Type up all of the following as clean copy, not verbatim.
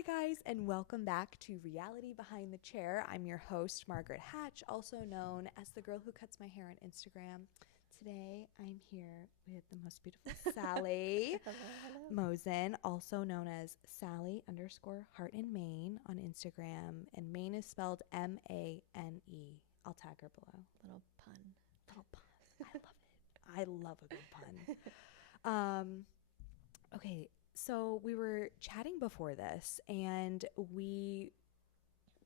Hi, guys, and welcome back to Reality Behind the Chair. I'm your host, Margaret Hatch, also known as the girl who cuts my hair on Instagram. Today, I'm here with the most beautiful Sally Mossen, also known as Sally_Heart in Maine on Instagram. And Maine is spelled Mane. I'll tag her below. Little pun. Little pun. I love it. I love a good pun. Okay, so we were chatting before this, and we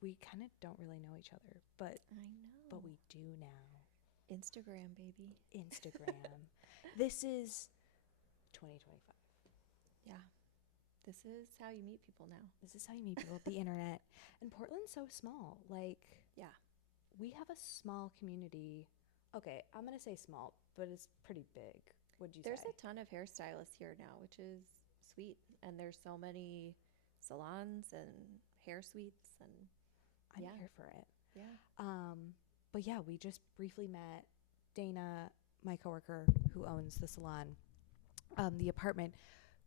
kind of don't really know each other, but I know. but we do now. Instagram, baby. Instagram. This is 2025. Yeah. This is how you meet people now. This is how you meet people, the internet. And Portland's so small. Like, Yeah. we have a small community. Okay, I'm going to say small, but it's pretty big. Would you There's say? a ton of hairstylists here now, which is sweet. And there's so many salons and hair suites and I'm yeah. here for it. Yeah. But yeah, we just briefly met. Dana, my coworker who owns the salon, the apartment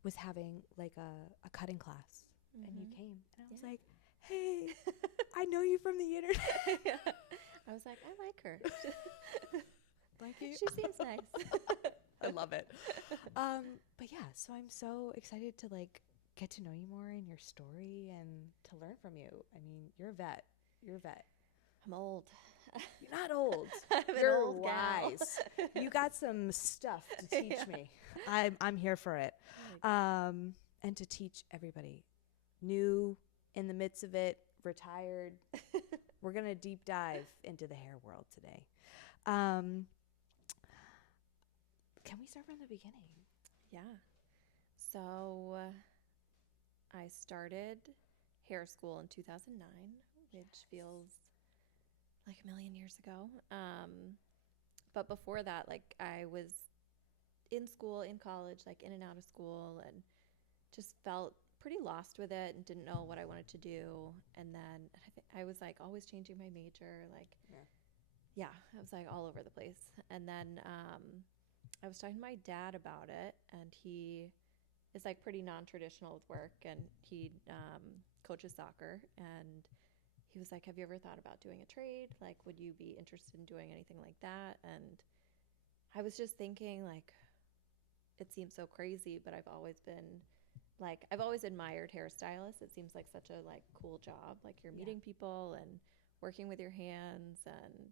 was having like a cutting class, and you came, and I was like, "Hey, I know you from the internet." Yeah. I was like, I like her. Like you. She seems nice. I love it. But yeah, so I'm so excited to like get to know you more and your story and to learn from you. I mean, you're a vet. You're a vet. I'm old. You're not old. I'm an You're old gal. wise. You got some stuff to teach me. I'm here for it. And to teach everybody, new, in the midst of it, retired. We're gonna deep dive into the hair world today. Can we start from the beginning? Yeah. So I started hair school in 2009, which feels like a million years ago. But before that, like I was in school, in college, like in and out of school, and just felt pretty lost with it and didn't know what I wanted to do. And then I was like always changing my major, like yeah, I was like all over the place. And then I was talking to my dad about it, and he is like pretty non-traditional with work, and he coaches soccer, and he was like, have you ever thought about doing a trade? Like, would you be interested in doing anything like that? And I was just thinking, like, it seems so crazy, but I've always been like, I've always admired hairstylists. It seems like such a like cool job. Like you're meeting people and working with your hands, and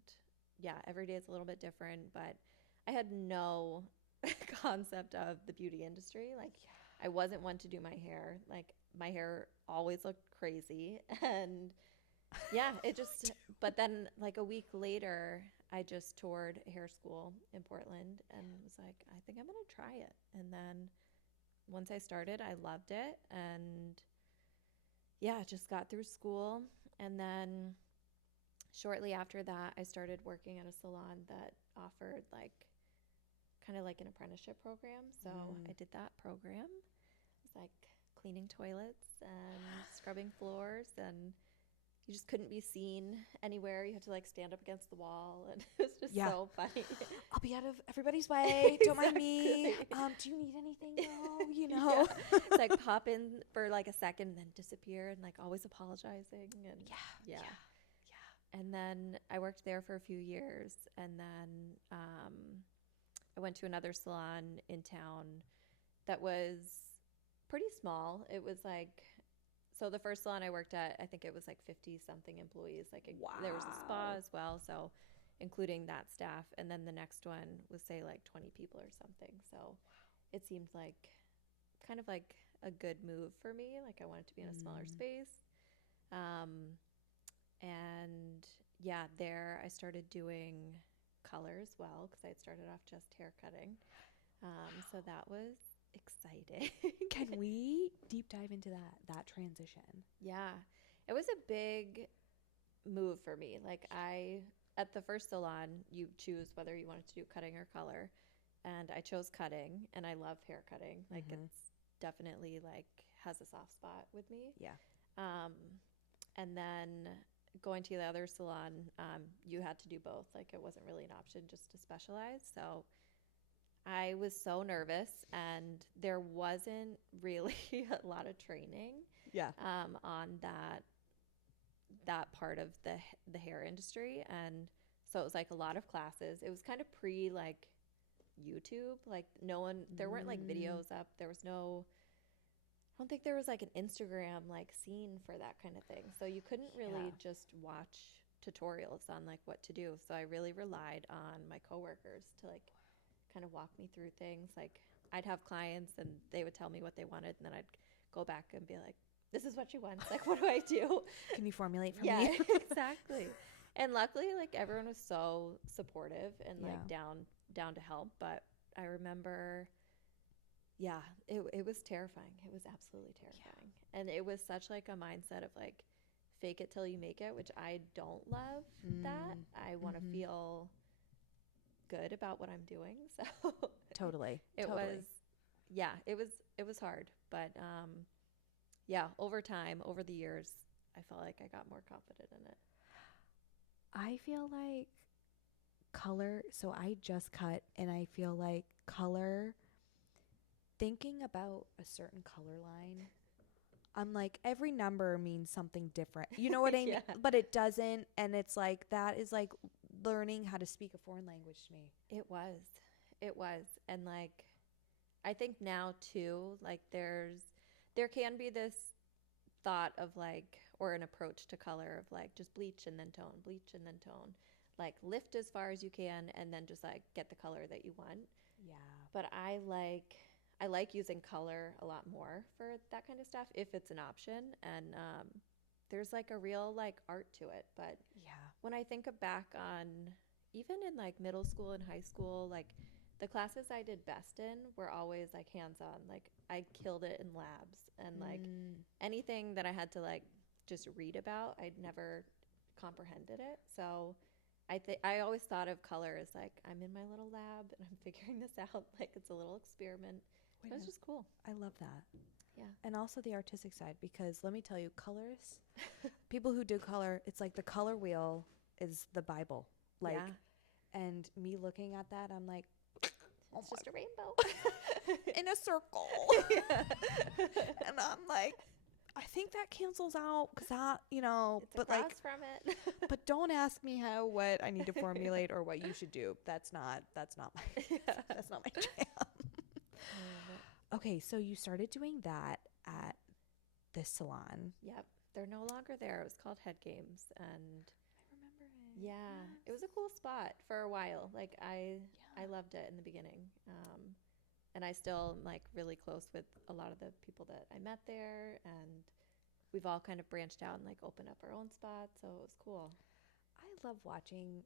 yeah, every day is a little bit different, but I had no concept of the beauty industry. Like I wasn't one to do my hair. Like my hair always looked crazy, and yeah, it just, but then like a week later, I just toured hair school in Portland and was like, I think I'm going to try it. And then once I started, I loved it. And yeah, just got through school. And then shortly after that, I started working at a salon that offered like kind of like an apprenticeship program. So I did that program. It was like cleaning toilets and scrubbing floors, and you just couldn't be seen anywhere. You had to like stand up against the wall, and it was just so funny. I'll be out of everybody's way. Don't mind me. Do you need anything though? You know? Yeah. It's like pop in for like a second and then disappear, and like always apologizing. And yeah. And then I worked there for a few years, and then I went to another salon in town that was pretty small. It was like, so the first salon I worked at, I think it was like 50 something employees. Like there was a spa as well, so including that staff. And then the next one was say like 20 people or something. So it seemed like kind of like a good move for me. Like I wanted to be in a smaller space. And yeah, there I started doing color as well, because I had started off just hair cutting. So that was exciting. Can we deep dive into that transition? Yeah, it was a big move for me. Like at the first salon, you choose whether you wanted to do cutting or color, and I chose cutting, and I love hair cutting. Like it's definitely like has a soft spot with me. Yeah. And then going to the other salon, you had to do both. Like it wasn't really an option just to specialize. So I was so nervous, and there wasn't really a lot of training. Yeah. on that part of the hair industry. And so it was like a lot of classes. It was kind of pre like YouTube, like no one, there weren't like videos up. There was no, I don't think there was like an Instagram like scene for that kind of thing. So you couldn't really just watch tutorials on like what to do. So I really relied on my coworkers to like kind of walk me through things. Like I'd have clients and they would tell me what they wanted, and then I'd go back and be like, this is what she wants. Like, what do I do? Can you formulate for Yeah, me? exactly. And luckily, like everyone was so supportive and like down to help. But I remember, yeah, it was terrifying. It was absolutely terrifying. And it was such like a mindset of like fake it till you make it, which I don't love that. I want to feel good about what I'm doing. So Totally. it was, yeah, it was hard. But yeah, over time, over the years, I felt like I got more confident in it. I feel like color, so I just cut, and I feel like color, thinking about a certain color line, I'm like, every number means something different. You know what I mean? Yeah. But it doesn't. And it's like, that is like learning how to speak a foreign language to me. It was. It was. And like, I think now too, like there can be this thought of like, or an approach to color of like, just bleach and then tone, bleach and then tone. Like lift as far as you can and then just like get the color that you want. Yeah. But I like using color a lot more for that kind of stuff if it's an option. And there's like a real like art to it. But Yeah. when I think back on even in like middle school and high school, like the classes I did best in were always like hands-on. Like I killed it in labs and like anything that I had to like just read about, I'd never comprehended it. So I always thought of color as like I'm in my little lab and I'm figuring this out. Like it's a little experiment. It was just cool. I love that. Yeah. And also the artistic side, because let me tell you, colorists, people who do color, it's like the color wheel is the Bible. Like, yeah. and me looking at that, I'm like, oh, it's just a rainbow in a circle. And I'm like, I think that cancels out because that, you know, it's but across like from it. but don't ask me what I need to formulate or what you should do. That's not my that's not my jam. Okay, so you started doing that at this salon. Yep. They're no longer there. It was called Head Games, and I remember it. yeah, it was a cool spot for a while. Like I Yeah. loved it in the beginning. And I still am like really close with a lot of the people that I met there, and we've all kind of branched out and like opened up our own spots, so it was cool. I love watching.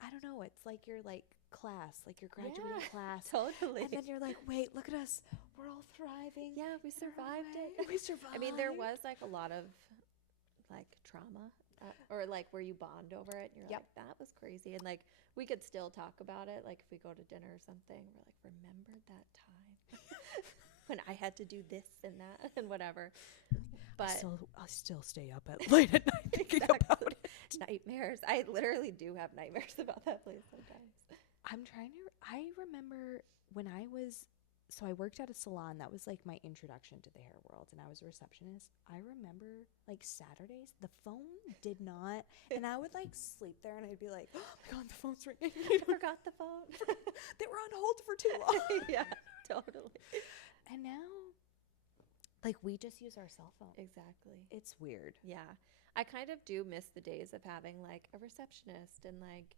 I don't know. It's like your like class, like your graduating class. Totally. And then you're like, wait, look at us. We're all thriving. Yeah, we survived it. We survived. I mean, there was like a lot of like trauma or like where you bond over it and you're like, that was crazy. And like we could still talk about it. Like if we go to dinner or something, we're like, remember that time when I had to do this and that and whatever. But I'll still stay up at late at night thinking about it. Nightmares. I literally do have nightmares about that place sometimes. I remember when so I worked at a salon. That was like my introduction to the hair world, and I was a receptionist. I remember like Saturdays, the phone did not, and I would like sleep there and I'd be like, oh my God, the phone's ringing. I forgot the phone. They were on hold for too long. Yeah, totally. And now, like, we just use our cell phone. Exactly. It's weird. Yeah. I kind of do miss the days of having like a receptionist and like,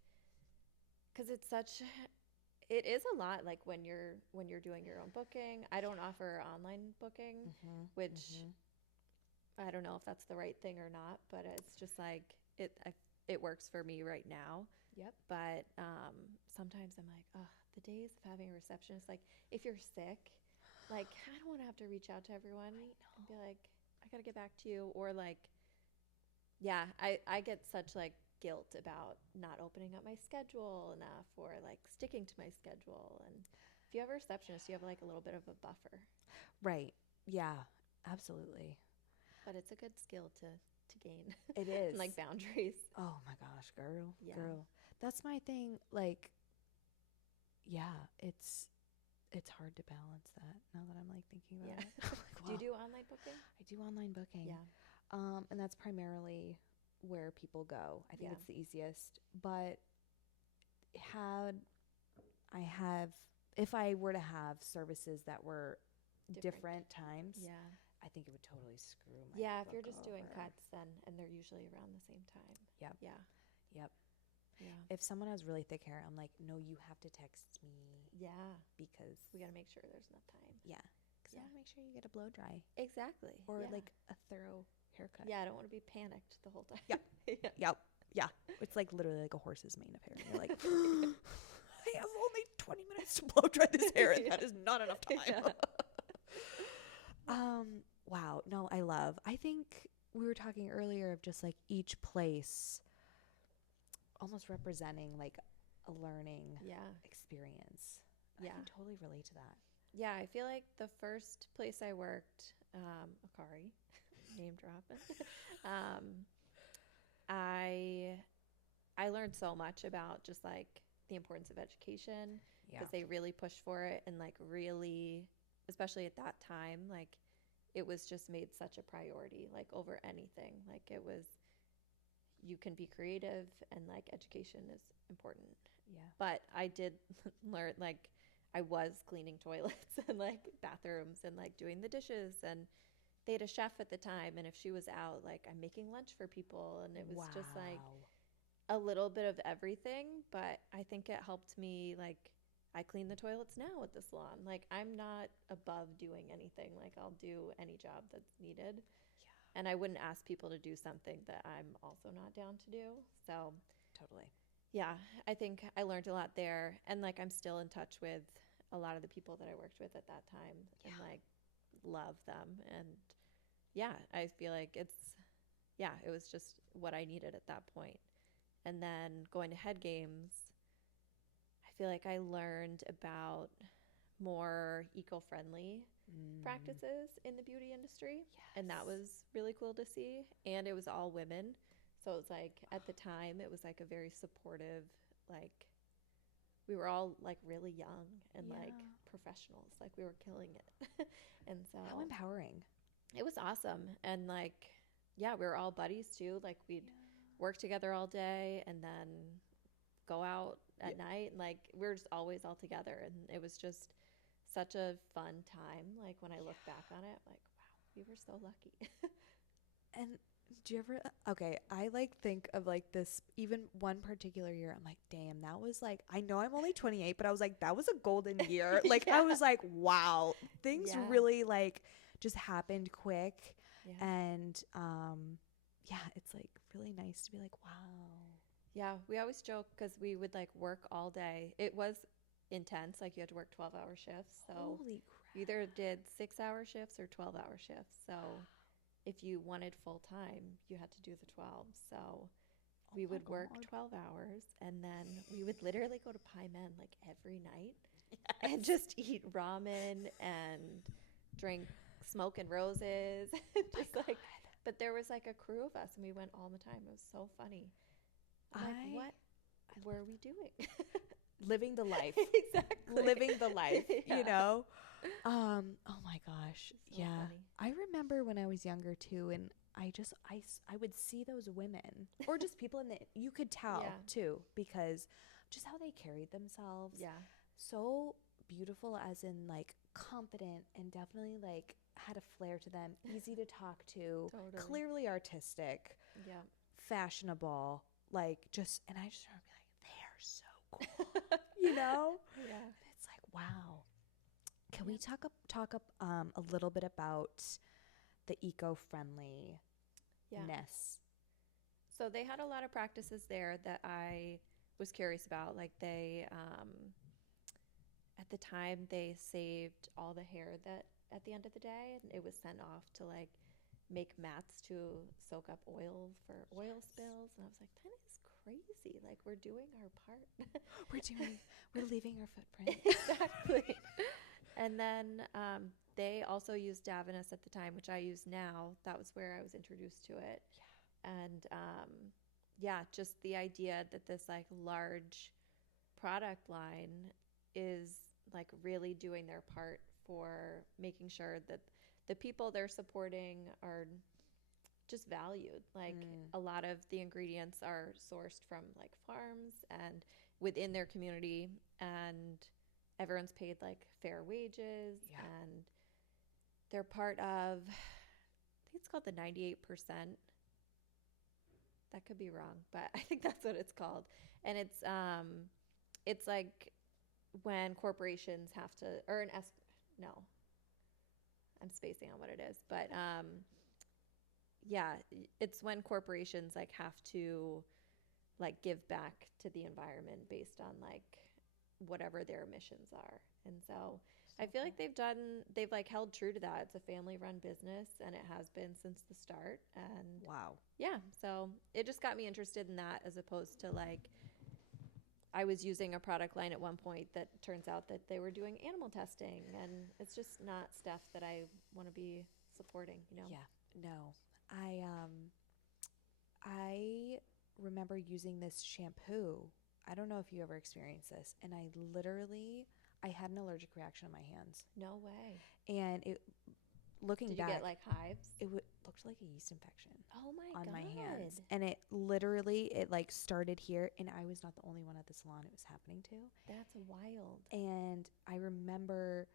because it is a lot like when you're doing your own booking. I don't offer online booking, which I don't know if that's the right thing or not, but it's just like it works for me right now. Yep. But sometimes I'm like, oh, the days of having a receptionist, like if you're sick, like I don't want to have to reach out to everyone and be like, I got to get back to you. Or like, yeah, I get such like guilt about not opening up my schedule enough or like sticking to my schedule. And if you have a receptionist, you have like a little bit of a buffer. Right. Yeah, absolutely. But it's a good skill to gain. It is. And like boundaries. Oh my gosh, girl. Yeah. Girl. That's my thing. Like, yeah, it's it's hard to balance that now that I'm like thinking about Yeah. it. I'm like, Do you wow. do online booking? I do online booking. Yeah. And that's primarily where people go. I think Yeah. it's the easiest. But had I have, if I were to have services that were different times, Yeah. I think it would totally screw my Yeah, if you're book just doing over. cuts then, and they're usually around the same time. Yep. Yeah. Yep. Yeah. If someone has really thick hair, I'm like, no, you have to text me Yeah. because We got to make sure there's enough time. yeah, because I Yeah. want to make sure you get a blow dry Exactly. or yeah. like a thorough haircut. Yeah, I don't want to be panicked the whole time. Yep. Yeah. Yep. Yeah. It's like literally like a horse's mane of hair. And you're like, I have only 20 minutes to blow dry this hair, and that is not enough time. Yeah. Wow. No, I think we were talking earlier of just like each place almost representing like a learning Yeah. experience. Yeah. I can totally relate to that. Yeah, I feel like the first place I worked, Akari, name dropping, I learned so much about just like the importance of education Yeah. because they really pushed for it and like really, especially at that time, like it was just made such a priority, like over anything. Like it was, you can be creative and like education is important. Yeah. But I did learn, like I was cleaning toilets and like bathrooms and like doing the dishes, and they had a chef at the time, and if she was out, like I'm making lunch for people, and it was just like a little bit of everything. But I think it helped me, like I clean the toilets now at the salon. Like I'm not above doing anything. Like I'll do any job that's needed. Yeah. And I wouldn't ask people to do something that I'm also not down to do. So Totally. yeah, I think I learned a lot there. And like I'm still in touch with a lot of the people that I worked with at that time and like love them. And yeah, I feel like it was just what I needed at that point. And then going to head games, I feel like I learned about more eco-friendly practices in the beauty industry. And that was really cool to see. And it was all women. So it was like at the time, it was like a very supportive, like we were all like really young and like professionals, like we were killing it. And so how empowering. It was awesome. And like, yeah, we were all buddies too. Like we'd work together all day and then go out at night. And like we were just always all together. And it was just such a fun time. Like when I look back on it, I'm like, wow, we were so lucky. And do you ever, okay, I like think of like this, even one particular year, I'm like, damn, that was like, I know I'm only 28, but I was like, that was a golden year. Like, I was like, wow, things really like just happened quick. Yeah. And yeah, it's like really nice to be like, wow. Yeah, we always joke because we would like work all day. It was intense, like you had to work 12-hour shifts. So Holy crap. you either did 6-hour shifts or 12-hour shifts. So if you wanted full time, you had to do the 12. So we would work 12 hours and then we would literally go to Pie Men like every night and just eat ramen and drink Smoke and Roses. Just like, but there was like a crew of us and we went all the time. It was so funny. Like, what were we doing? Living the life. Exactly. Living the life, you know? Oh my gosh. So funny. I remember when I was younger too, and I would see those women or just people you could tell too, because just how they carried themselves. Yeah. So beautiful, as in like confident, and definitely like had a flair to them, easy to talk to, Totally. clearly artistic, fashionable, like just, and I just remember being like, they're so cool, you know? Yeah. And it's like, wow. Can we talk a little bit about the eco-friendliness? So they had a lot of practices there that I was curious about. Like they, at the time, they saved all the hair that at the end of the day, and it was sent off to like make mats to soak up oil for oil spills. And I was like, that is crazy. Like we're doing our part. we're leaving our footprint. Exactly. And then they also used Davines at the time, which I use now. That was where I was introduced to it. Yeah. And just the idea that this like large product line is like really doing their part for making sure that the people they're supporting are just valued. Like a lot of the ingredients are sourced from like farms and within their community, and everyone's paid like fair wages, Yeah. and they're part of, I think it's called the 98%. That could be wrong, but I think that's what it's called. And it's like when corporations have to, or an S, no, I'm spacing on what it is, but yeah, it's when corporations like have to like give back to the environment based on like whatever their emissions are. And so I feel like they've like held true to that. It's a family run business and it has been since the start. And Wow. yeah, so it just got me interested in that, as opposed to like I was using a product line at one point that turns out that they were doing animal testing, and it's just not stuff that I want to be supporting, you know? Yeah. No. I remember using this shampoo. I don't know if you ever experienced this, and I had an allergic reaction on my hands. No way. And it looking Did you back, get like hives? it looked like a yeast infection Oh my on God. my hands. And it like started here, and I was not the only one at the salon it was happening to. That's wild. And I remember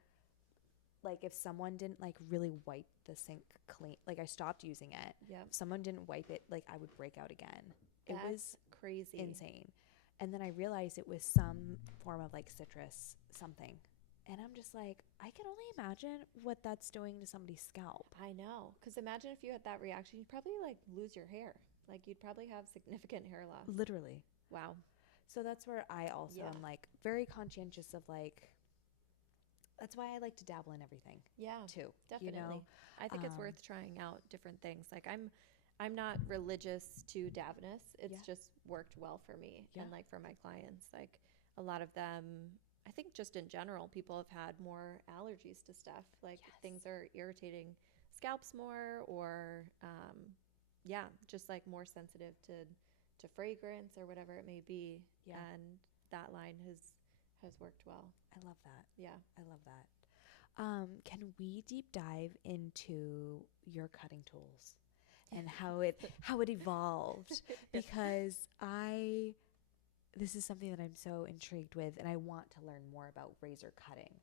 like if someone didn't like really wipe the sink clean, like I stopped using it. Yep. If someone didn't wipe it, like I would break out again. It That's was crazy. insane. And then I realized it was some form of like citrus something. And I'm just like, I can only imagine what that's doing to somebody's scalp. I know. Because imagine if you had that reaction, you'd probably like lose your hair. Like you'd probably have significant hair loss. Literally. Wow. So that's where I also am like very conscientious of like, that's why I like to dabble in everything. Yeah, too. definitely. You know? I think it's worth trying out different things. Like I'm not religious to daveness. It's just worked well for me and like for my clients. Like a lot of them, I think just in general, people have had more allergies to stuff. Like things are irritating scalps more, or just like more sensitive to fragrance or whatever it may be. Yeah. And that line has worked well. I love that. Yeah. I love that. Can we deep dive into your cutting tools and how it evolved? Because this is something that I'm so intrigued with, and I want to learn more about razor cutting.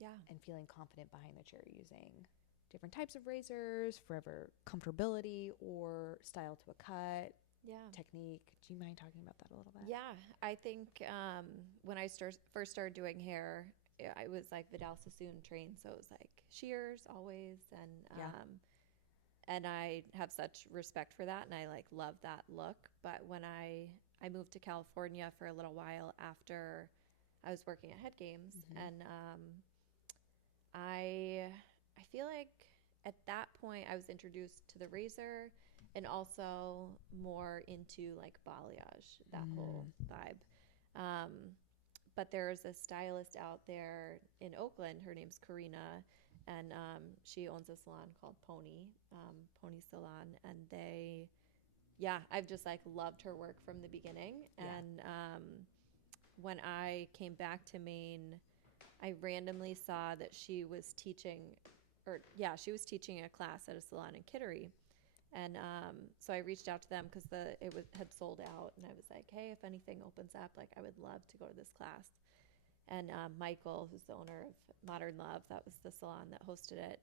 Yeah. And feeling confident behind the chair using different types of razors, forever comfortability or style to a cut. Yeah. Technique. Do you mind talking about that a little bit? Yeah, I think when I first started doing hair, I was like Vidal Sassoon trained, so it was like shears always, and I have such respect for that, and I like love that look. But when I moved to California for a little while after I was working at Head Games, and I feel like at that point I was introduced to the razor and also more into like balayage, that whole vibe. But there's a stylist out there in Oakland. Her name's Karina, and she owns a salon called Pony Salon. And I've just like loved her work from the beginning. Yeah. And when I came back to Maine, I randomly saw that she was teaching a class at a salon in Kittery. And so I reached out to them because had sold out, and I was like, hey, if anything opens up, like I would love to go to this class. And Michael, who's the owner of Modern Love, that was the salon that hosted it,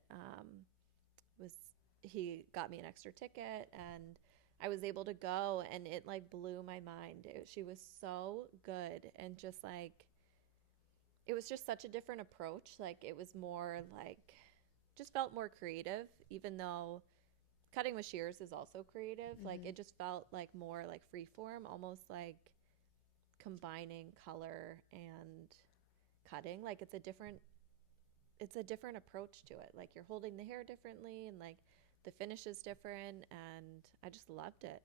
he got me an extra ticket, and I was able to go, and it like blew my mind. She was so good, and just like, it was just such a different approach. Like it was more like, just felt more creative, even though cutting with shears is also creative. Like it just felt like more like freeform, almost like combining color and cutting. Like it's a different approach to it. Like you're holding the hair differently, and like the finish is different, and I just loved it.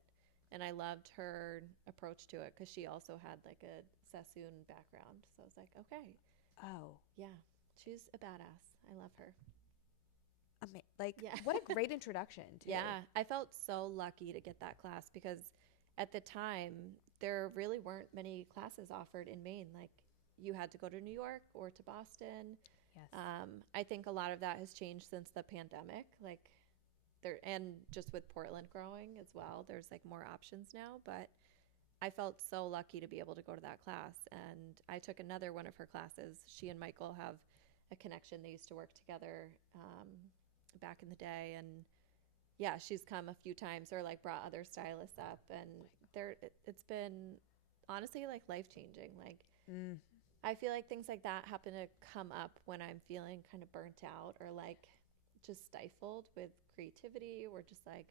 And I loved her approach to it because she also had like a Sassoon background. So I was like, okay. Oh. Yeah. She's a badass. I love her. What a great introduction to. Yeah, I felt so lucky to get that class because at the time there really weren't many classes offered in Maine. Like you had to go to New York or to Boston. Yes. I think a lot of that has changed since the pandemic. Like there, and just with Portland growing as well, there's like more options now. But I felt so lucky to be able to go to that class. And I took another one of her classes. She and Michael have a connection. They used to work together back in the day. And yeah, she's come a few times or like brought other stylists up. And it's been honestly like life changing. Like, I feel like things like that happen to come up when I'm feeling kind of burnt out or like just stifled with creativity or just like,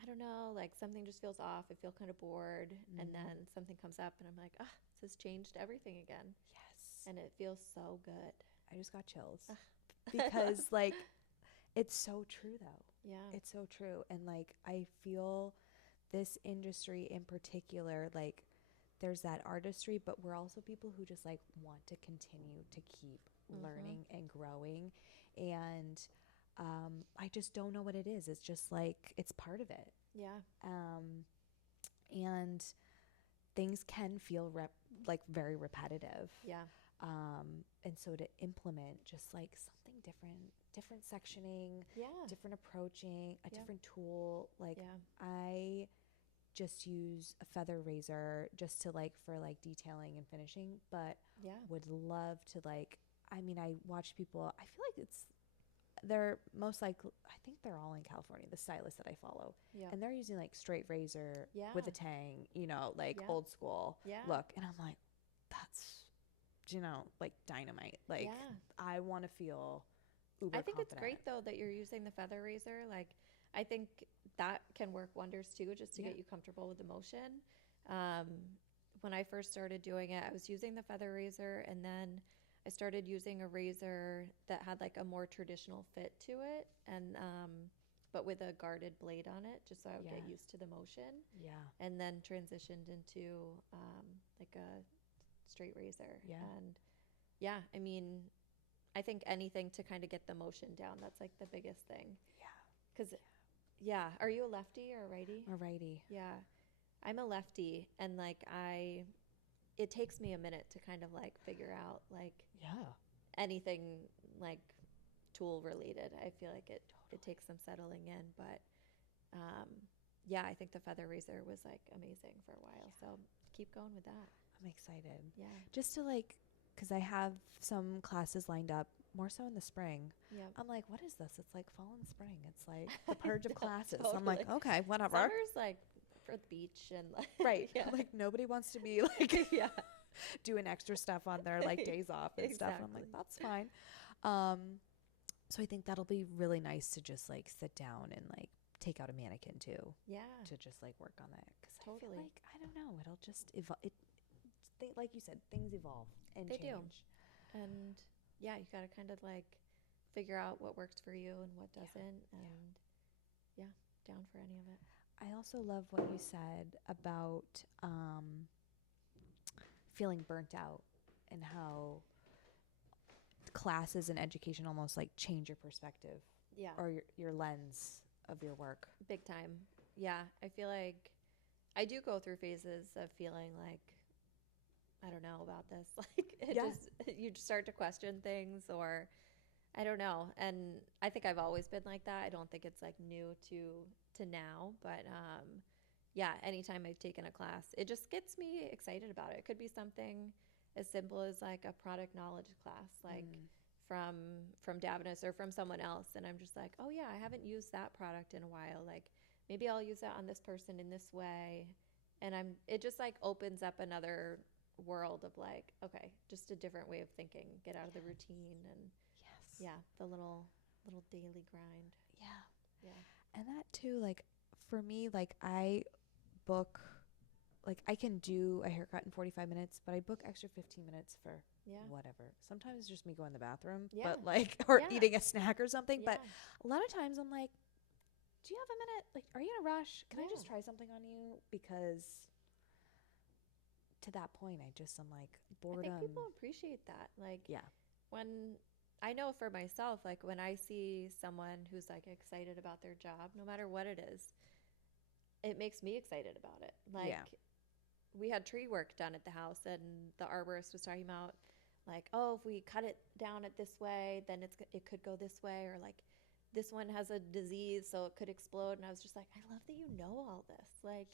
I don't know, like something just feels off. I feel kind of bored. And then something comes up and I'm like, this has changed everything again. Yes. And it feels so good. I just got chills because like it's so true though. Yeah. It's so true. And like I feel this industry in particular, like there's that artistry, but we're also people who just like want to continue to keep learning and growing. And I just don't know what it is. It's just like it's part of it. Yeah. And things can feel like very repetitive. Yeah. And so to implement just like something different sectioning, different approaching, a different tool, like I just use a feather razor just to like for like detailing and finishing, but would love to like, I mean, I watch people, I feel like they're most likely, I think they're all in California, the stylists that I follow. Yeah. And they're using like straight razor with a tang, you know, like old school look. And I'm like, that's, you know, like dynamite. Like I want to feel uber I think confident. it's great though that you're using the feather razor. Like I think that can work wonders too, just to get you comfortable with the motion. When I first started doing it, I was using the feather razor, and then I started using a razor that had like a more traditional fit to it, and but with a guarded blade on it, just so I would get used to the motion. Yeah. And then transitioned into like a straight razor. Yeah. And yeah, I mean, I think anything to kind of get the motion down, that's like the biggest thing. Yeah. Because are you a lefty or a righty? A righty. Yeah. I'm a lefty, and like it takes me a minute to kind of like figure out like anything like tool related. I feel like it takes some settling in, but I think the feather razor was like amazing for a while. So keep going with that. I'm excited. Yeah. Just to like, because I have some classes lined up more so in the spring. Yeah. I'm like, what is this? It's like fall and spring. It's like the purge of classes. Totally. I'm like, okay, whatever. Summer's like for the beach and like right. Like nobody wants to be like doing extra stuff on their like days off and stuff. And I'm like, that's fine. So I think that'll be really nice to just like sit down and like take out a mannequin too. Yeah. To just like work on that. Because I feel like, I don't know, it'll just evolve. Like you said, things evolve and change. They do. And you got to kind of like figure out what works for you and what doesn't. And down for any of it. I also love what you said about feeling burnt out and how classes and education almost like change your perspective or your lens of your work. Big time. Yeah. I feel like I do go through phases of feeling like, I don't know about this. Like you just start to question things, or I don't know. And I think I've always been like that. I don't think it's like new to now, but anytime I've taken a class, it just gets me excited about it. It could be something as simple as like a product knowledge class, like from Davines or from someone else, and I'm just like, oh yeah, I haven't used that product in a while. Like maybe I'll use that on this person in this way, and it just like opens up another world of like, okay, just a different way of thinking, get out of the routine, and the little daily grind. Yeah. And that too, like for me, like I book, like I can do a haircut in 45 minutes, but I book extra 15 minutes for whatever. Sometimes it's just me going to the bathroom, but like, or eating a snack or something. But a lot of times I'm like, do you have a minute? Like, are you in a rush? Can I just try something on you? Because to that point, I'm like boredom. I think people appreciate that. Like, when I know for myself, like when I see someone who's like excited about their job, no matter what it is, it makes me excited about it. Like we had tree work done at the house, and the arborist was talking about like, oh, if we cut it down at this way, then it could go this way, or like this one has a disease, so it could explode. And I was just like, I love that you know all this. Like,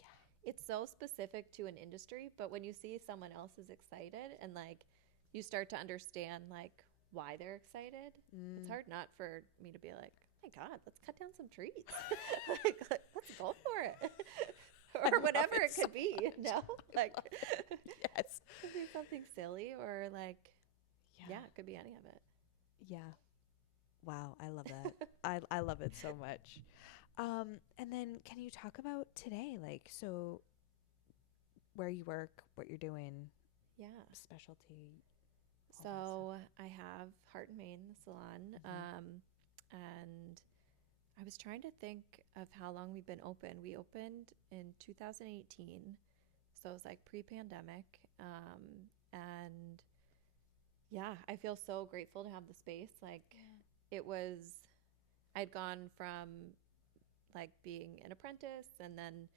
it's so specific to an industry, but when you see someone else is excited and like you start to understand like why they're excited, it's hard not for me to be like, oh my God, let's cut down some trees. like, let's go for it. Or whatever it could be, you know? Like, yes. It could be something silly, or like, yeah, it could be any of it. Yeah. Wow, I love that. I love it so much. And then can you talk about today? Like, so where you work, what you're doing, Yeah. specialty. So I have Heart and Mane Salon, and I was trying to think of how long we've been open. We opened in 2018, so it was like pre-pandemic, and yeah, I feel so grateful to have the space. Like, it was, I'd gone from like being an apprentice and then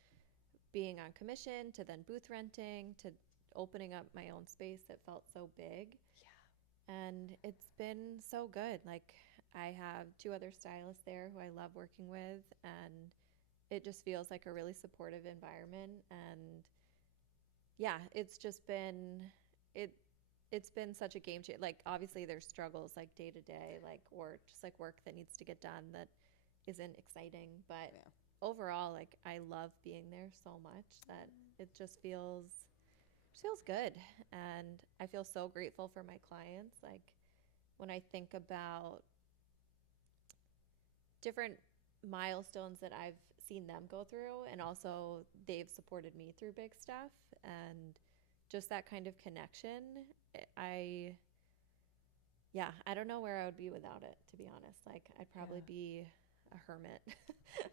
being on commission to then booth renting to opening up my own space that felt so big. Yeah. And it's been so good. Like, I have 2 other stylists there who I love working with, and it just feels like a really supportive environment. And yeah, it's just been it's been such a game changer. Like, obviously there's struggles like day to day, like, or just like work that needs to get done that isn't exciting, but overall, like, I love being there so much that it just feels good. And I feel so grateful for my clients. Like, when I think about different milestones that I've seen them go through, and also they've supported me through big stuff, and just that kind of connection, I don't know where I would be without it, to be honest. Like, I'd probably be a hermit.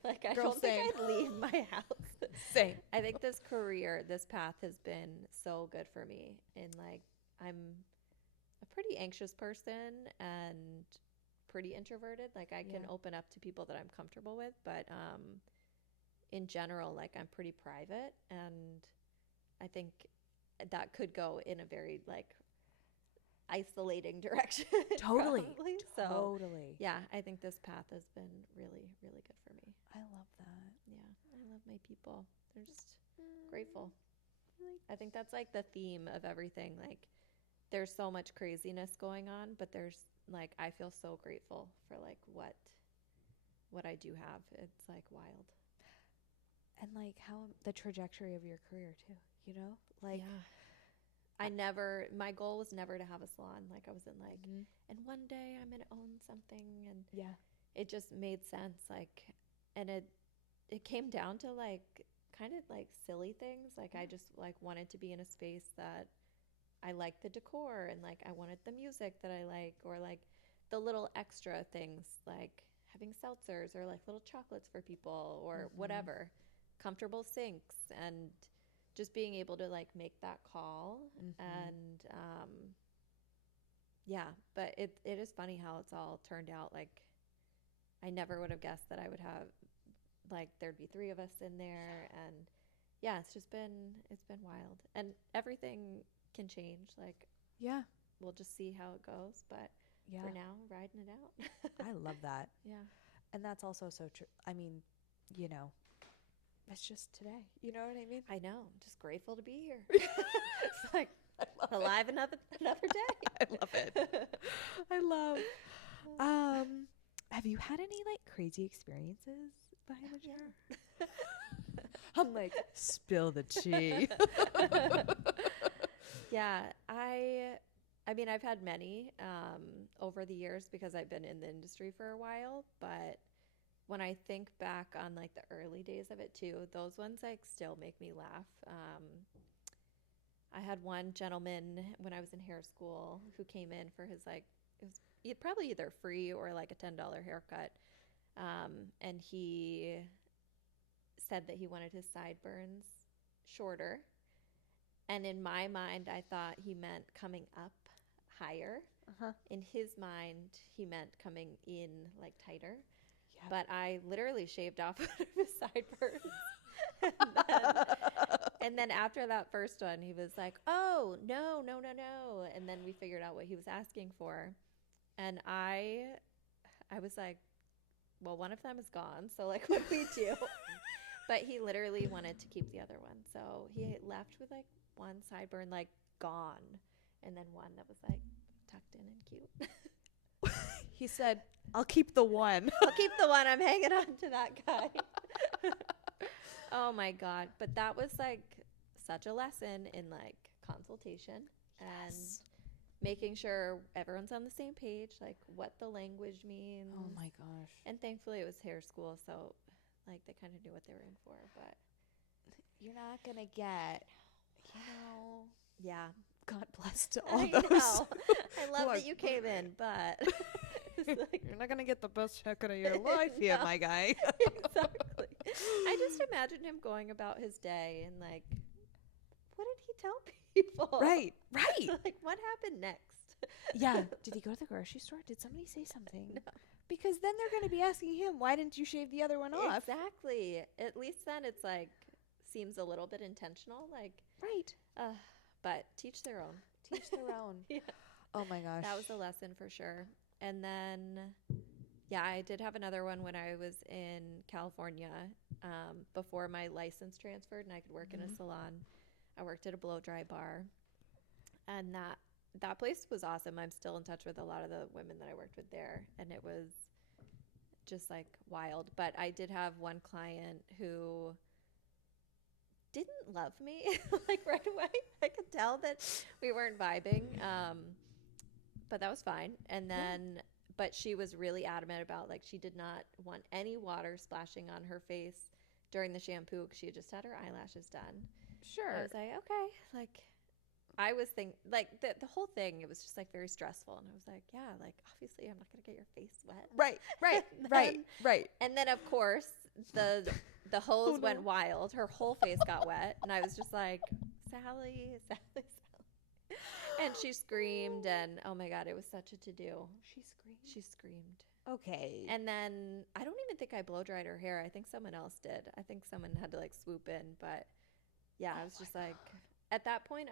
Like, I don't think I'd leave my house. Same. I think this path has been so good for me. And like, I'm a pretty anxious person and pretty introverted. Like, I can open up to people that I'm comfortable with, but in general, like, I'm pretty private, and I think that could go in a very like isolating direction. Totally. So, totally. yeah, I think this path has been really, really good for me. I love that. Yeah, I love my people. They're just grateful. I think that's like the theme of everything. Like, there's so much craziness going on, but there's like, I feel so grateful for like what I do have. It's like wild. And like how the trajectory of your career too, you know? Like, my goal was never to have a salon. Like, I wasn't like, and one day I'm going to own something. And it just made sense. Like, and it came down to like kind of like silly things. Like, I just like wanted to be in a space that I liked the decor, and like I wanted the music that I like, or like the little extra things like having seltzers or like little chocolates for people, or whatever, comfortable sinks, and just being able to like make that call. And but it is funny how it's all turned out. Like, I never would have guessed that I would have, like, there'd be 3 of us in there. And it's been wild, and everything can change. Like, we'll just see how it goes, but for now, riding it out. I love that. Yeah. And that's also so true. I mean, you know, it's just today. You know what I mean? I know. I'm just grateful to be here. It's like alive another day. I love it. I love. Have you had any like crazy experiences behind the chair? I'm like, spill the tea. Yeah, I mean, I've had many over the years because I've been in the industry for a while, but when I think back on like the early days of it too, those ones like still make me laugh. I had one gentleman when I was in hair school who came in for his like, it was probably either free or like a $10 haircut. And he said that he wanted his sideburns shorter. And in my mind, I thought he meant coming up higher. In his mind, he meant coming in like tighter. But I literally shaved off one of his sideburns. And then And then after that first one, he was like, "Oh, no, no, no, no." And then we figured out what he was asking for. And I was like, "Well, one of them is gone. So like what do we do?" But he literally wanted to keep the other one. So he left with like one sideburn like gone and then one that was like tucked in and cute. He said, I'll keep the one. I'll keep the one. I'm hanging on to that guy. Oh my God. But that was like such a lesson in like consultation and making sure everyone's on the same page, like what the language means. Oh my gosh. And thankfully it was hair school, so like they kind of knew what they were in for, but You're not going to get, yeah. God bless to all I those. know. I love that you came in, but like, you're not going to get the best haircut of your life here, my guy. exactly. I just imagined him going about his day and like, what did he tell people? Right. Like, what happened next? Yeah. Did he go to the grocery store? Did somebody say something? No. Because then they're going to be asking him, why didn't you shave the other one off? Exactly. At least then it's like, seems a little bit intentional. Like, Right. but teach their own. Teach their own. Yeah. Oh my gosh. That was a lesson for sure. And then, yeah, I did have another one when I was in California before my license transferred and I could work in a salon. I worked at a blow dry bar, and that place was awesome. I'm still in touch with a lot of the women that I worked with there, and it was just like wild. But I did have one client who didn't love me like right away. I could tell that we weren't vibing, but that was fine. And then but she was really adamant about like she did not want any water splashing on her face during the shampoo because she had just had her eyelashes done. Sure. I was like, okay, like I was thinking like the whole thing, it was just like very stressful, and I was like, yeah, like obviously I'm not gonna get your face wet. Right. And then of course the hose went wild. Her whole face got wet, and I was just like, Sally. And she screamed, and oh my God, it was such a to-do. She screamed. Okay. And then I don't even think I blow dried her hair. I think someone else did. I think someone had to like swoop in, but yeah, I was just like, at that point,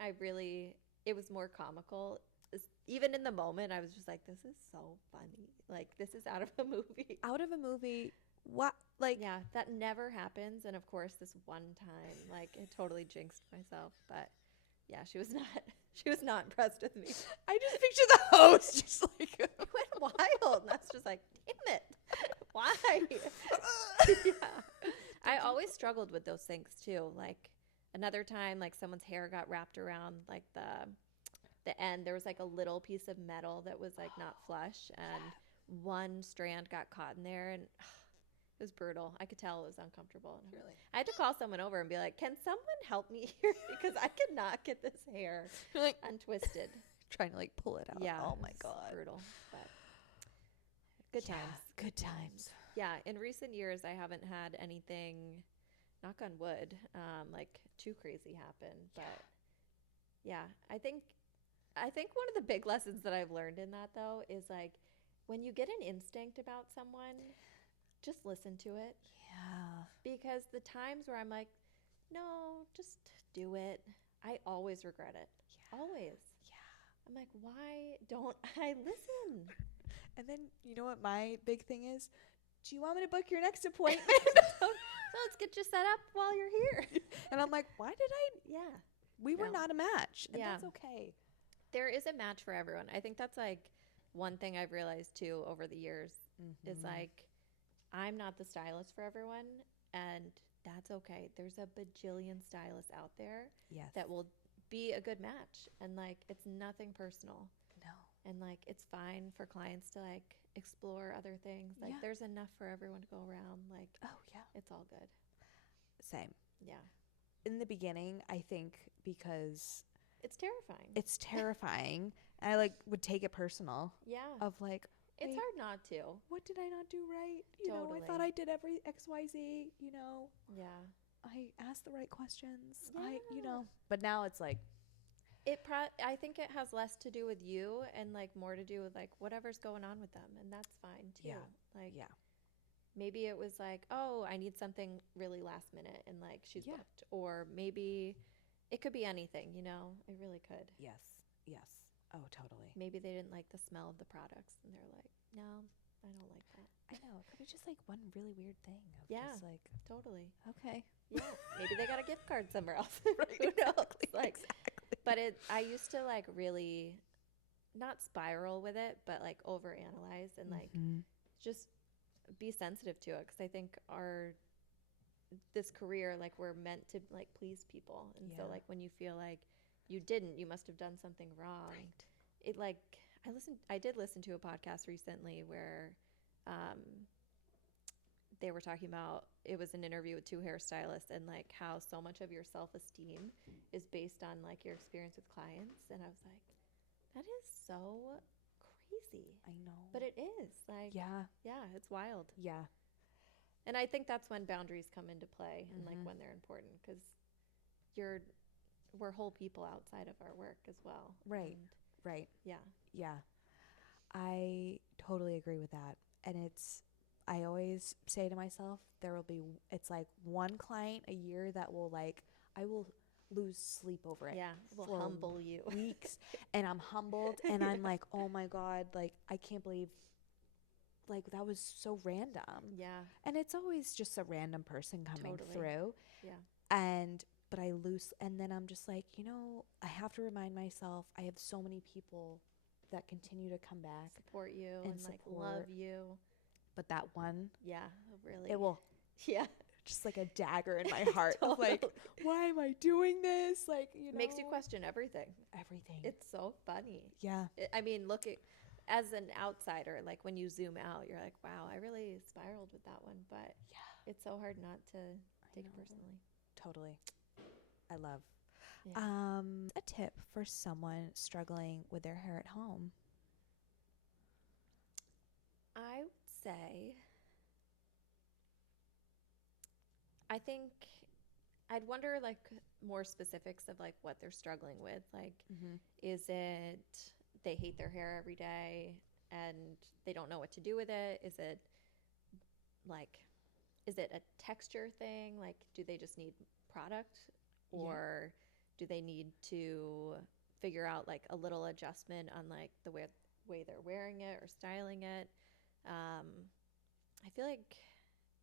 it was more comical. Even in the moment, I was just like, this is so funny. Like, this is out of a movie. Out of a movie. What? Like, yeah, that never happens. And of course, this one time, like, it totally jinxed myself. But yeah, she was not impressed with me. I just picture the host just like It went wild. And I was just like, damn it. Why? Yeah. I always struggled with those things too. Like, another time, like someone's hair got wrapped around like the end. There was like a little piece of metal that was like not flush, and one strand got caught in there, and it was brutal. I could tell it was uncomfortable. And Really? I had to call someone over and be like, "Can someone help me here? Because I cannot get this hair like untwisted." trying to like pull it out. Yeah. Oh my it was God. brutal. But good times. Good times. Yeah. In recent years, I haven't had anything, knock on wood, like too crazy happen. But yeah, I think one of the big lessons that I've learned in that though is like when you get an instinct about someone, just listen to it. Yeah. Because the times where I'm like, no, just do it, I always regret it. Yeah. Always. Yeah. I'm like, why don't I listen? And then you know what my big thing is? Do you want me to book your next appointment? So let's get you set up while you're here. And I'm like, why did I? Yeah. We were No. not a match. And Yeah. that's okay. There is a match for everyone. I think that's like one thing I've realized too over the years is like, I'm not the stylist for everyone, and that's okay. There's a bajillion stylists out there Yes. that will be a good match, and like it's nothing personal, No. and like it's fine for clients to like explore other things. Like Yeah. there's enough for everyone to go around. Like Oh, yeah. it's all good. Same. Yeah. In the beginning, I think because It's terrifying. it's terrifying, I like would take it personal Yeah. of like, It's wait, hard not to. what did I not do right? You know, I thought Totally. I did every XYZ, you know. Yeah. I asked the right questions. Yeah. But now it's like, I think it has less to do with you and like more to do with like whatever's going on with them, and that's fine too. Yeah. Like yeah. maybe it was like, oh, I need something really last minute and like she's Yeah. booked. Or maybe it could be anything, you know? It really could. Yes. Yes. Oh, totally. Maybe they didn't like the smell of the products and they're like, no, I don't like that. I know. It could be just like one really weird thing of Yeah, just like, totally. okay. Yeah, maybe they got a gift card somewhere else. Right, Who knows? exactly, Like, exactly. but I used to like really not spiral with it, but like overanalyze and like Mhm. just be sensitive to it because I think this career, like we're meant to like please people, and so Yeah. like when you feel like you didn't, you must have done something wrong. Right. It like I did listen to a podcast recently where um, they were talking about, it was an interview with two hairstylists and like how so much of your self-esteem is based on like your experience with clients, and I was like, that is so crazy. I know. But it is like, Yeah. yeah, it's wild. Yeah. And I think that's when boundaries come into play and like Mhm. when they're important, because we're whole people outside of our work as well. Right. And Right. yeah. Yeah. I totally agree with that. And I always say to myself, it's like one client a year that will like, I will lose sleep over it. Yeah. Will for humble you. weeks. And I'm humbled and I'm like, oh my God, like, I can't believe, like, that was so random. Yeah. And it's always just a random person coming Totally. through. Yeah. But I lose, and then I'm just like, I have to remind myself, I have so many people that continue to come back. Support you And and like support. love you. But that one, Yeah. Really. it will Yeah. just like a dagger in my heart of like, Totally. why am I doing this? Like, Makes you question everything. everything. It's so funny. Yeah. I mean, look at, as an outsider, like when you zoom out, you're like, wow, I really spiraled with that one. But Yeah. it's so hard not to take it know. personally. Totally. I love. Yeah. A tip for someone struggling with their hair at home. I would say, I think I'd wonder like more specifics of like what they're struggling with. Like, Mm-hmm. is it they hate their hair every day and they don't know what to do with it? Like, is it a texture thing? Like, do they just need product, or do they need to figure out like a little adjustment on like the way they're wearing it or styling it? I feel like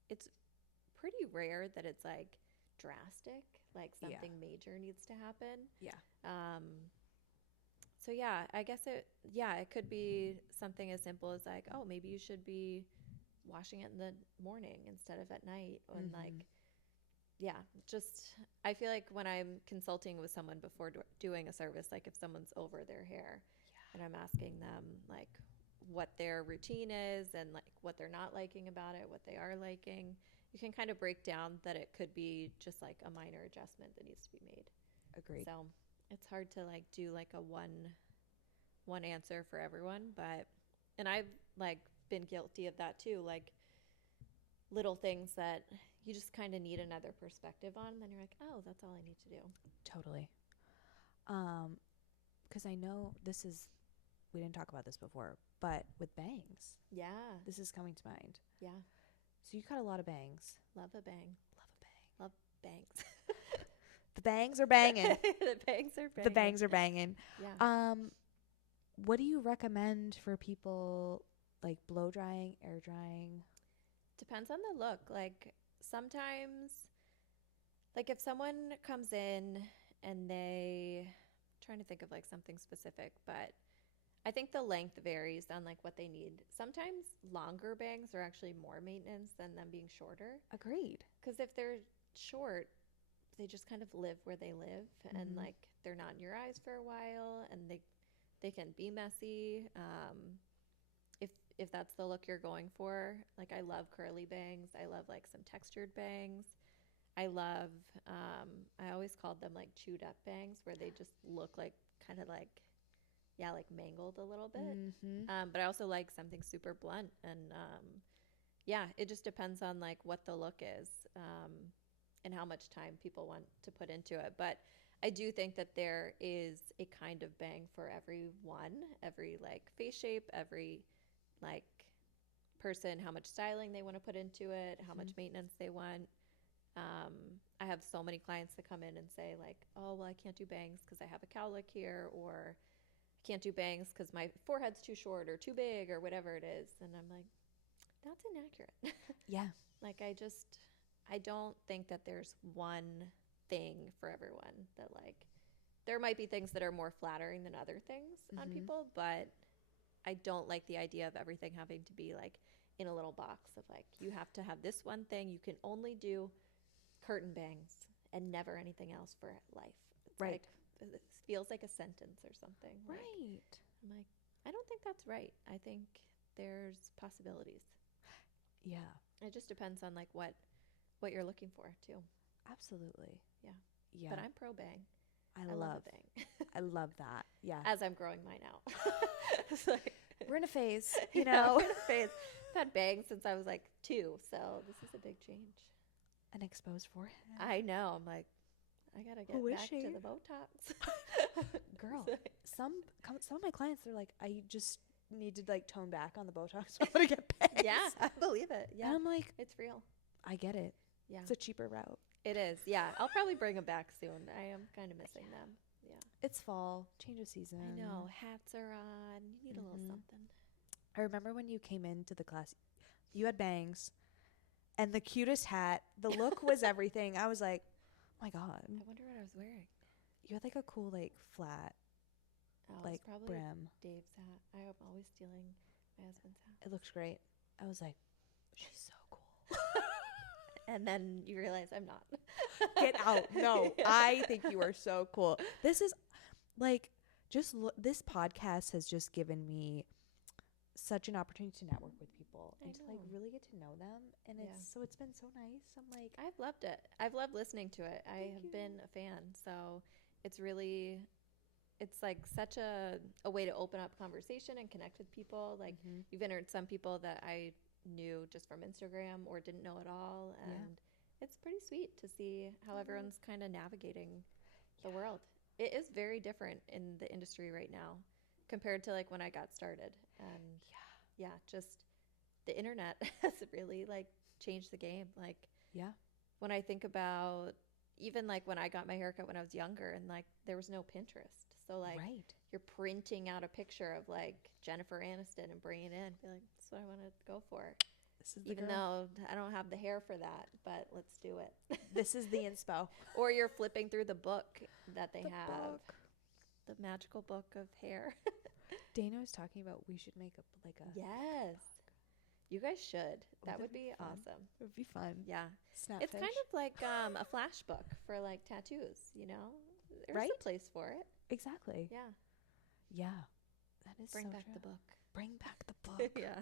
it's pretty rare that it's like drastic, like something major needs to happen. Yeah. So yeah, I guess it could be something as simple as like, oh, maybe you should be washing it in the morning instead of at night. And Mhm. like, yeah, just, I feel like when I'm consulting with someone before doing a service, like if someone's over their hair and I'm asking them like what their routine is and like what they're not liking about it, what they are liking, you can kind of break down that it could be just like a minor adjustment that needs to be made. Agreed. So it's hard to like do like a one answer for everyone, and I've like been guilty of that too, like little things that you just kind of need another perspective on, and then you're like, oh, that's all I need to do. Totally. Because I know we didn't talk about this before, but with bangs, Yeah. this is coming to mind. Yeah. So you cut a lot of bangs. Love a bang. Love a bang. Love bangs. The bangs are banging. The bangs are banging. The bangs are banging. Yeah. What do you recommend for people like blow drying, air drying? Depends on the look. Like sometimes, like if someone comes in and trying to think of like something specific, but I think the length varies on like what they need. Sometimes longer bangs are actually more maintenance than them being shorter. Agreed. Because if they're short, they just kind of live where they live, and Mhm. like they're not in your eyes for a while, and they can be messy. If that's the look you're going for, like I love curly bangs. I love like some textured bangs. I love I always called them like chewed up bangs, where they just look like kind of like, yeah, like mangled a little bit. Mm-hmm. But I also like something super blunt, and yeah, it just depends on like what the look is, and how much time people want to put into it. But I do think that there is a kind of bang for everyone, every like face shape, every like person how much styling they want to put into it, how much maintenance they want. I have so many clients that come in and say like, oh, well, I can't do bangs because I have a cowlick here, or I can't do bangs because my forehead's too short or too big or whatever it is. And I'm like, that's inaccurate. Yeah. Like, I don't think that there's one thing for everyone. That like, there might be things that are more flattering than other things on people, but I don't like the idea of everything having to be like in a little box of like, you have to have this one thing. You can only do curtain bangs and never anything else for life. It's Right. like, it feels like a sentence or something. Like, Right. I'm like, I don't think that's right. I think there's possibilities. Yeah. It just depends on like what you're looking for too. Absolutely. Yeah. Yeah. But I'm pro bang. I love love a bang. I love that. Yeah. As I'm growing mine out. It's like, We're in a phase, you yeah, know. we're in a phase. I've had bangs since I was like 2, so this is a big change. An exposed forehead. I know. I'm like, I gotta get Who is back she? to the Botox. Girl, So- some of my clients, they're like, I just need to like tone back on the Botox. I want to get bangs. yeah, I believe it. Yeah, And I'm like, it's real. I get it. Yeah, It's a cheaper route. it is. Yeah, I'll probably bring them back soon. I am kind of missing them. Yeah, It's fall, change of season. I know. Hats are on. You need a little something. I remember when you came into the class, you had bangs and the cutest hat. The look was everything. I was like, oh my God. I wonder what I was wearing. You had like a cool, like flat, Oh, like it's probably brim. Dave's hat. I am always stealing my husband's hat. It looked great. I was like, she's so cool. And then you realize I'm not. Get out. No, Yeah. I think you are so cool. This is like, this podcast has just given me such an opportunity to network with people I and to like know. really get to know them. And Yeah. it's been so nice. I'm like, I've loved it. I've loved listening to it. I Thank have you. been a fan. So it's really, it's like such a way to open up conversation and connect with people. Like you've entered some people that I knew just from Instagram or didn't know at all. Yeah. And it's pretty sweet to see how everyone's kind of navigating the world. It is very different in the industry right now compared to like when I got started. And yeah, just the internet has really like changed the game. Like yeah, when I think about even like when I got my haircut when I was younger and like there was no Pinterest. So like right. you're printing out a picture of like Jennifer Aniston and bringing it in. Be like, that's what I want to go for. This is the Even girl. though I don't have the hair for that, but let's do it. This is the inspo. Or you're flipping through the book that they The have. book. The magical book of hair. Dana was talking about we should make like a. Yes. You guys should. That Wouldn't would it be be fun? awesome. It would be fun. Yeah. Snapfish. It's kind of like a flash book for like tattoos, you know? There's Right? a place for it. exactly. Yeah. Yeah. That is Bring so back true. the book. Bring back the book. Yeah.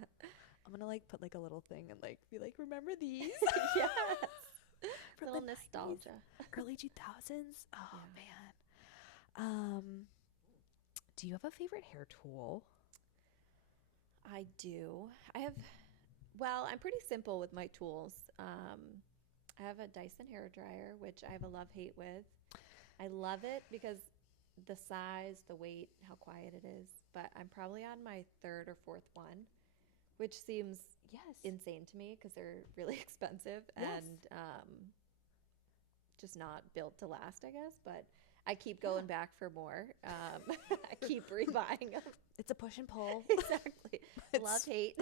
I'm gonna like put like a little thing and like be like, remember these? Yes. From Little the 90s, nostalgia. early 2000s. Oh Yeah. man. Do you have a favorite hair tool? I do. Well, I'm pretty simple with my tools. I have a Dyson hair dryer, which I have a love-hate with. I love it because the size, the weight, how quiet it is. But I'm probably on my 3rd or 4th one, which seems Yes. insane to me because they're really expensive Yes. and just not built to last, I guess. But I keep going back for more. I keep rebuying them. It's a push and pull. Exactly. It's- Love, hate.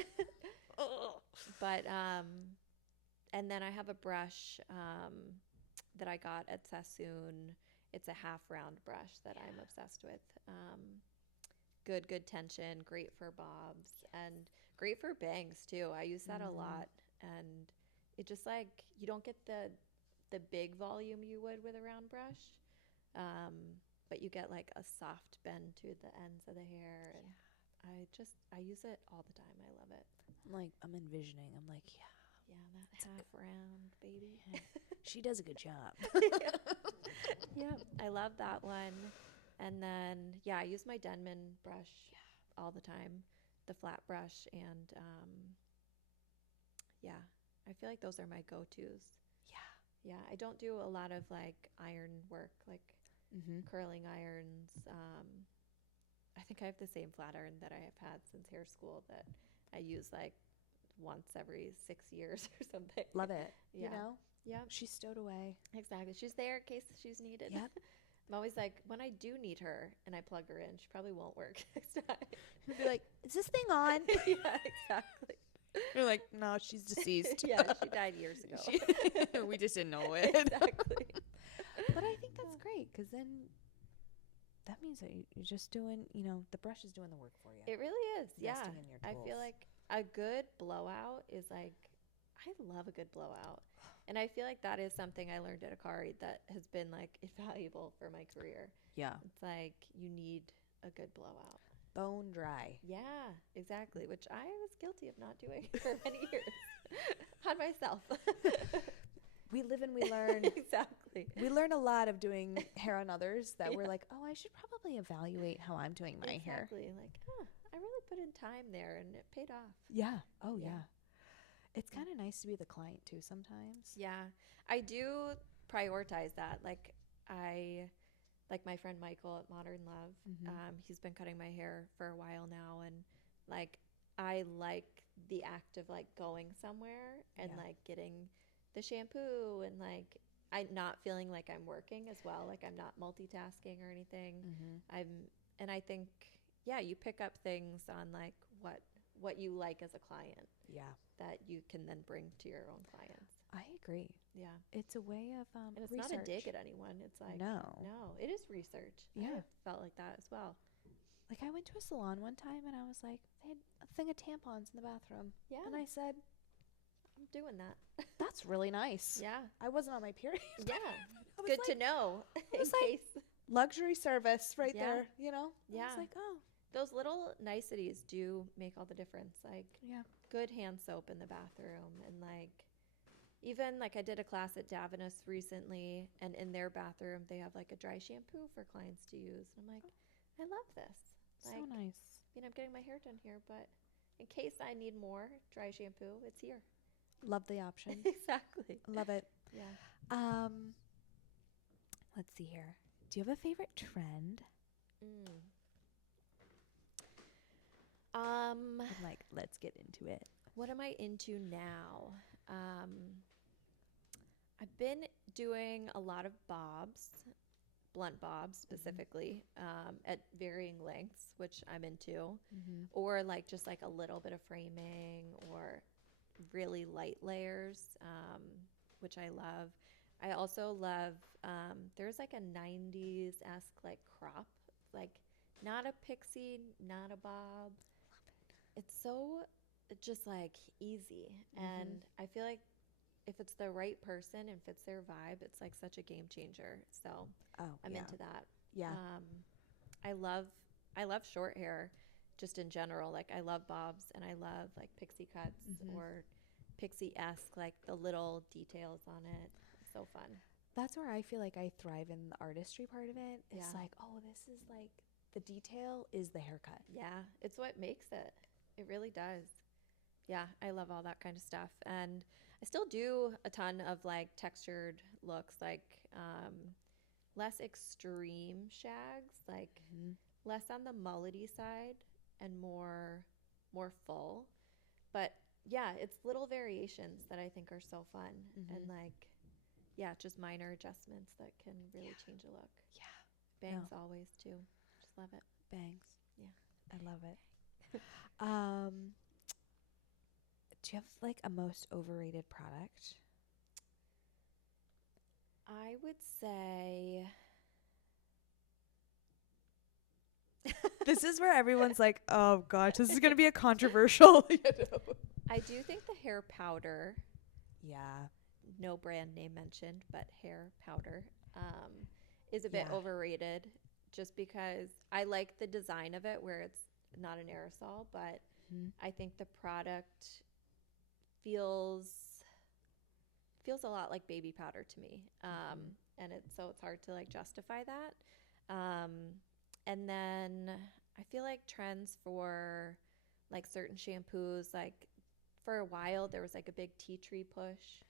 But and then I have a brush that I got at Sassoon. It's a half round brush that I'm obsessed with. Good tension, great for bobs, and great for bangs too. I use that a lot, and it just like you don't get the big volume you would with a round brush, but you get like a soft bend to the ends of the hair, and I use it all the time. I love it. I'm envisioning. I'm like, Yeah, that half round, baby. yeah, she does a good job. Yeah, I love that one. And then, yeah, I use my Denman brush all the time, the flat brush. And yeah, I feel like those are my go-tos. Yeah. Yeah, I don't do a lot of like iron work, like Mm-hmm. curling irons. I think I have the same flat iron that I have had since hair school that I use like once every 6 years or something. Love it. Yeah. You know, Yep. she's stowed away. Exactly. She's there in case she's needed. Yep. I'm always like, when I do need her and I plug her in, she probably won't work next time. She'll be like, is this thing on? Yeah, exactly. You're like, no, she's deceased. Yeah, she died years ago. We just didn't know it. Exactly. But I think that's great because then that means that you're just doing, you know, the brush is doing the work for you. It really is. Yeah. Investing in your I feel tools. like a good blowout is like, I love a good blowout. And I feel like that is something I learned at Akari that has been like invaluable for my career. Yeah. It's like you need a good blowout. Bone dry. Yeah, exactly. Which I was guilty of not doing for many years on myself. We live and we learn. Exactly. We learn a lot of doing hair on others that we're Yeah. like, oh, I should probably evaluate how I'm doing my hair. Exactly. Like, I really put in time there and it paid off. Yeah. Oh, Yeah. yeah. It's kind of nice to be the client too sometimes. Yeah. I do prioritize that. Like my friend Michael at Modern Love, he's been cutting my hair for a while now. And like, I like the act of like going somewhere and Yeah. like getting the shampoo and like, I not feeling like I'm working as well. Like I'm not multitasking or anything. And I think, yeah, you pick up things on like what you like as a client Yeah. that you can then bring to your own clients. I agree. Yeah. It's a way of And it's research. not a dig at anyone. It's like, No. it is research. Yeah. I felt like that as well. Like I went to a salon one time and I was like, they had a thing of tampons in the bathroom. Yeah. And I said, I'm doing that. that's really nice. Yeah. I wasn't on my period. Yeah. I was Good to like, know in was like- case. luxury service right Yeah. there, you know? I Yeah. was like, oh, Those little niceties do make all the difference. Like yeah. good hand soap in the bathroom and like even like I did a class at Davinus recently and in their bathroom they have like a dry shampoo for clients to use. And I'm like, I love this. So Like, nice. I'm getting my hair done here, but in case I need more dry shampoo, it's here. Love the option. Exactly. Love it. Yeah. Let's see here. Do you have a favorite trend? I'm like, let's get into it. What am I into now? I've been doing a lot of bobs, blunt bobs specifically, at varying lengths, which I'm into, or like just like a little bit of framing or really light layers, which I love. I also love, there's like a 90s-esque like crop, like not a pixie, not a bob. It's so just like easy. And I feel like if it's the right person and fits their vibe, it's like such a game changer. So I'm into that. Yeah. I love short hair just in general. Like I love bobs and I love like pixie cuts or pixie-esque, like the little details on it. So fun. That's where I feel like I thrive in the artistry part of it. It's Yeah. like, oh, this is like the detail is the haircut. Yeah, it's what makes it. It really does. Yeah, I love all that kind of stuff. And I still do a ton of like textured looks, like less extreme shags, like less on the mullety side and more full. But yeah, it's little variations that I think are so fun. And like, yeah, just minor adjustments that can really change a look. Yeah. Bangs always too. Just love it. Bangs. Yeah. I love it. Do you have like a most overrated product? I would say This is where everyone's like, oh gosh, this is going to be a controversial. I do think the hair powder, Yeah. no brand name mentioned, but hair powder, is a bit Yeah. overrated just because I like the design of it where it's not an aerosol, but I think the product feels a lot like baby powder to me. And it's hard to like justify that. And then I feel like trends for like certain shampoos, like for a while there was like a big tea tree push.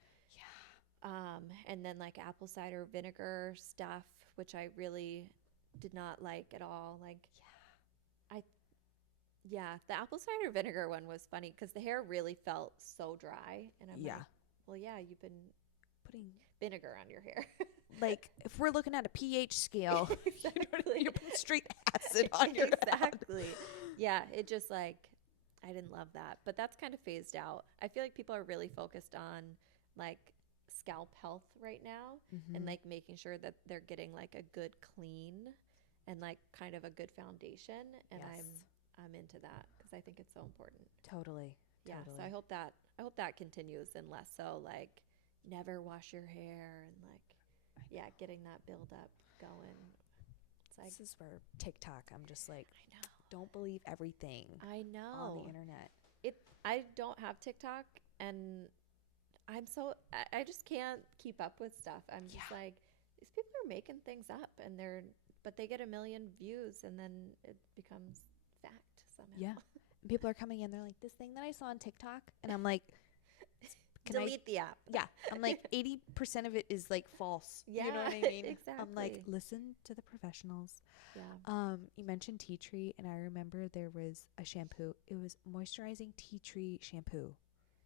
And then like apple cider vinegar stuff, which I really did not like at all. Like, Yeah, the apple cider vinegar one was funny because the hair really felt so dry, and I'm Yeah. like, well, yeah, you've been Putting, vinegar on your hair. like, if we're looking at a pH scale, Exactly. you're putting straight acid on your head. Exactly. Yeah, it just like I didn't love that, but that's kind of phased out. I feel like people are really focused on like scalp health right now and Mhm. like making sure that they're getting like a good clean and like kind of a good foundation, and Yes. I'm into that because I think it's so important. Totally. Yeah, Totally. so I hope that continues and less so like never wash your hair and like yeah, getting that build up going. It's like This is where TikTok, I'm just like, I know. don't believe everything I on the know. internet. I don't have TikTok and I just can't keep up with stuff. I'm just Yeah. like these people are making things up and but they get a million views and then it becomes fact somehow. Yeah. And people are coming in, they're like, this thing that I saw on TikTok. And I'm like, can I? Delete the app. Yeah. I'm like, 80% of it is like false. Yeah, You know what I mean? exactly. I'm like, listen to the professionals. Yeah. You mentioned tea tree, and I remember there was a shampoo. It was moisturizing tea tree shampoo.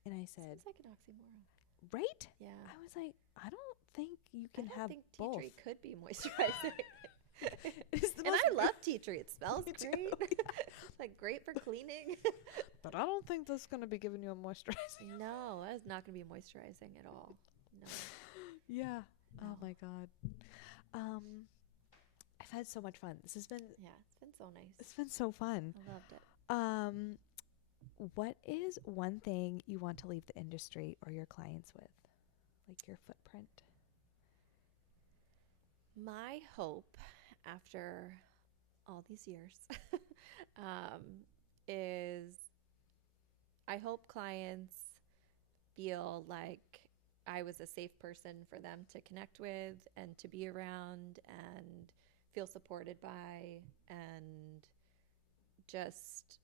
And I said, Seems like an oxymoron. right? Yeah. I was like, I don't think you can I don't have think tea both. tree could be moisturizing. It's the And most I love tea tree. It smells Me too, great. yeah. Like great for cleaning. But I don't think that's going to be giving you a moisturizing. No, that is not going to be moisturizing at all. No. Yeah. No. Oh my God. Um, I've had so much fun. Yeah, it's been so nice. It's been so fun. I loved it. What is one thing you want to leave the industry or your clients with? Like your footprint? My hope after all these years um, is I hope clients feel like I was a safe person for them to connect with and to be around and feel supported by and just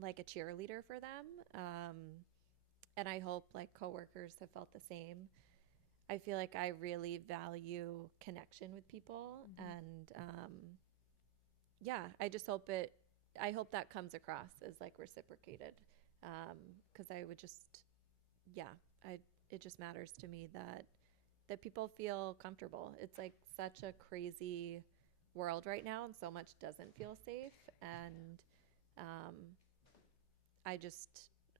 like a cheerleader for them. And I hope like coworkers have felt the same. I feel like I really value connection with people and yeah, I hope that comes across as like reciprocated. 'Cause I would just, yeah, it just matters to me that people feel comfortable. It's like such a crazy world right now and so much doesn't feel safe. And um,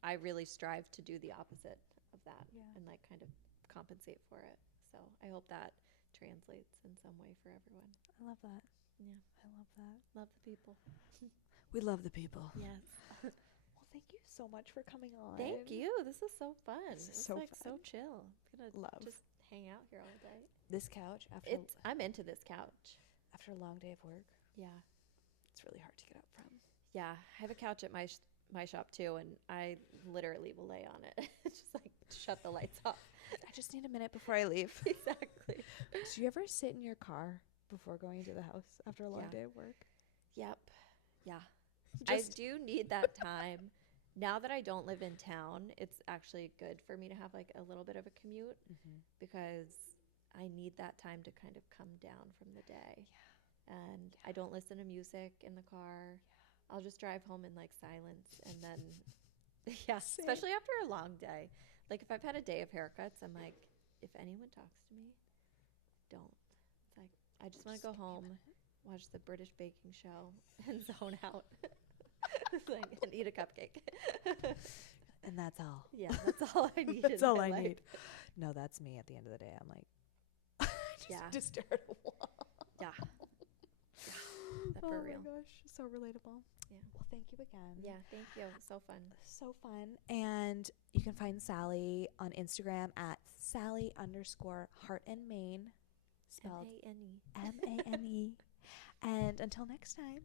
I really strive to do the opposite of that and like kind of compensate for it. So I hope that translates in some way for everyone. I love that. Yeah. I love that. Love the people. We love the people. Yes. Well, thank you so much for coming on. Thank you. This is so fun. This is It's so like fun. so chill. I'm gonna Love. just hang out here all day. This couch I'm into this couch. after a long day of work, Yeah. it's really hard to get up from. Yeah. I have a couch at my shop too, and I literally will lay on it. Just like shut the lights off. I just need a minute before I leave. Exactly. Do you ever sit in your car before going to the house after a long Yeah. day of work? Yep. Yeah. Just I do need that time. Now that I don't live in town, it's actually good for me to have like a little bit of a commute because I need that time to kind of come down from the day. Yeah. And I don't listen to music in the car. I'll just drive home in like silence and then yeah, Same. especially after a long day. Like if I've had a day of haircuts, I'm like, if anyone talks to me, don't. It's like I just want to go give me a home, watch the British baking show and zone out. Like, and eat a cupcake. And that's all. Yeah, that's all I need. That's in all my I life. need. No, that's me at the end of the day. I'm like, Yeah. just stare at a wall. Yeah. Oh For my real. gosh, so relatable. Yeah. Well, thank you again. Yeah, thank you. So fun. So fun. And you can find Sally on Instagram at Sally_Heart and Maine, spelled M-A-N-E. Mane. And until next time.